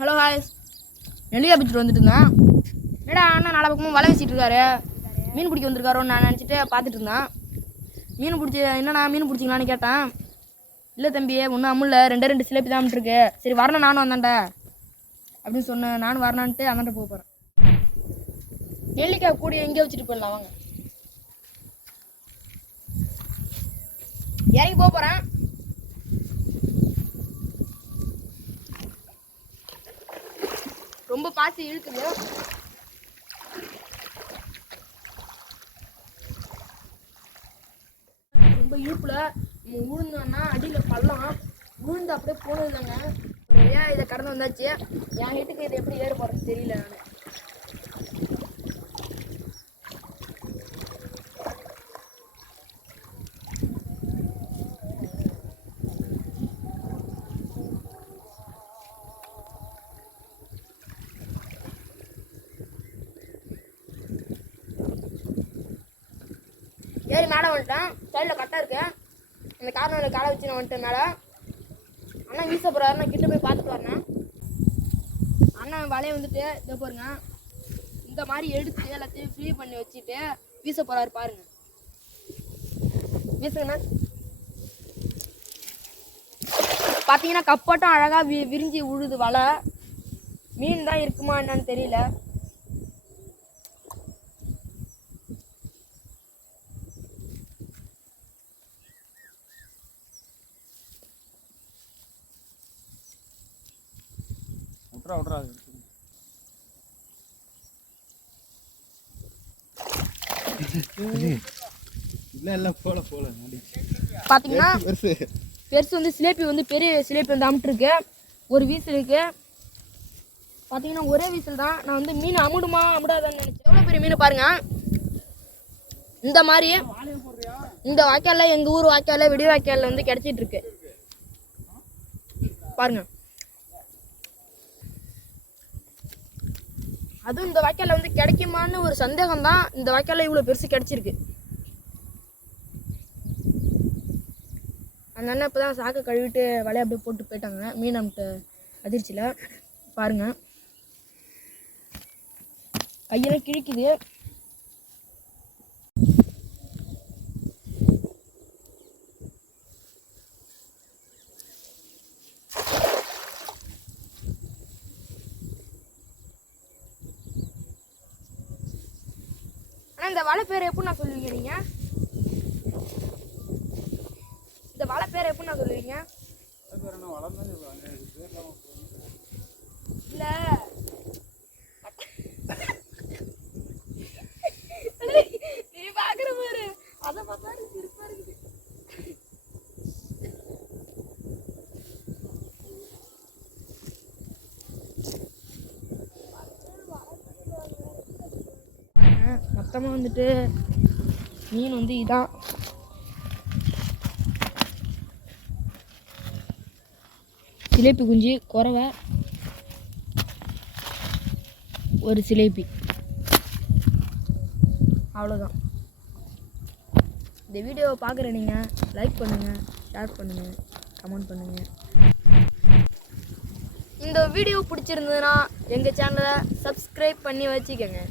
Hello hi நெல்லியா பிடிச்சிட்டு வந்துட்டு இருந்தேன் அண்ணா நாலா பக்கமும் வலை வீசிட்டு இருக்காரு? மீன் பிடிக்க வந்திருக்காரோன்னு நான் நினச்சிட்டு பார்த்துட்டு இருந்தேன் மீன் பிடிச்சி என்னண்ணா மீன் பிடிச்சிங்களான்னு கேட்டேன். இல்லை தம்பி ஒன்றும் அமுல்ல. ரெண்டே ரெண்டு சிலேபி தான் இருக்கு. சரி வரணும் நானும் வந்தேன்டா. அப்படின்னு சொன்னேன் நானும் வரணுன்ட்டு அந்தாண்ட போக போகிறேன் நெல்லிக்காய் கூடிய எங்கே வச்சுட்டு போயிடலாம் வாங்க. இறங்கி போக போகிறேன் ரொம்ப பாசி இழுக்குது. ரொம்ப இழுப்புல நம்ம அடியில் பள்ளம். விழுந்து அப்படியே போனது இல்லைங்க ஏன் இதை கடந்து வந்தாச்சு. என் வீட்டுக்கு இது எப்படி ஏறு போகிறது தெரியல நான். ஏறி மேலே வந்துட்டேன். சைடில் கட்டாக இருக்கு. அந்த கார்னரில் காலை வச்சு நான் வந்துட்டேன் மேலே. அண்ணா வீச போகிறாரு நான் கிட்ட போய் பார்த்துட்டு வரேன். அண்ணன் வலையை வந்துட்டு இதை பாருங்க. இந்த மாதிரி எடுத்து எல்லாத்தையும் ஃப்ரீ பண்ணி வச்சுட்டு வீச போகிறாரு பாருங்க. வீசுங்கண்ணா பார்த்தீங்கன்னா கப்பாட்டம் அழகாக வி விரிஞ்சு விழுது வலை. மீன் தான் இருக்குமா என்னன்னு தெரியல. விட்றா விட்றா அது இல்லை இல்லை போல போல பார்த்தீங்கன்னா பெருசு. பெருசு வந்து சிலேப்பி வந்து பெரிய சிலேப்பி வந்து அமுட்டுருக்கு ஒரு வீசல் இருக்கு. பார்த்தீங்கன்னா ஒரே வீசல் தான் நான் வந்து மீன் அமுடுமா அமுடாதான்னு நினைச்சேன். எவ்வளோ பெரிய மீன் பாருங்க. இந்த மாதிரி இந்த வாய்க்கால்ல எங்கள் ஊர் வாய்க்கால்ல விடி வாய்க்கால்ல வந்து கிடைச்சிட்டு இருக்கு. பாருங்க. அதுவும் இந்த வாய்க்காலில் வந்து கிடைக்குமான்னு ஒரு சந்தேகம் தான் இந்த வாய்க்காலில் இவ்வளோ பெருசு கிடைச்சிருக்கு. அந்த அண்ணன் இப்போ தான் சாக்கை கழுவிட்டு வலையை அப்படியே போட்டு போயிட்டாங்க. மீன் அமிட்ட அதிர்ச்சியில். பாருங்க. கையெல்லாம் கிழிக்குது. இந்த வலை பேர் எப்படி நான் சொல்லுவீங்க? நீங்கள் இந்த வலை பேர் எப்படி நான் சொல்லுவீங்க வளர்ந்தான்னு சொல்லுவாங்க இது பேர் இல்லாமல் இல்ல நீ பாக்குற பாரு அத பார்த்தா எனக்கு சிரிப்பா இருக்குது மொத்தமாக வந்துட்டு மீன் வந்து இதான். சிலேபி குஞ்சு குறவை ஒரு சிலேபி அவ்வளோதான் இந்த வீடியோவை பார்க்குற நீங்கள் லைக் பண்ணுங்கள் ஷேர் பண்ணுங்கள் கமெண்ட் பண்ணுங்கள் இந்த வீடியோ பிடிச்சிருந்ததுன்னா எங்கள் சேனலை சப்ஸ்கிரைப் பண்ணி வச்சுக்கோங்க.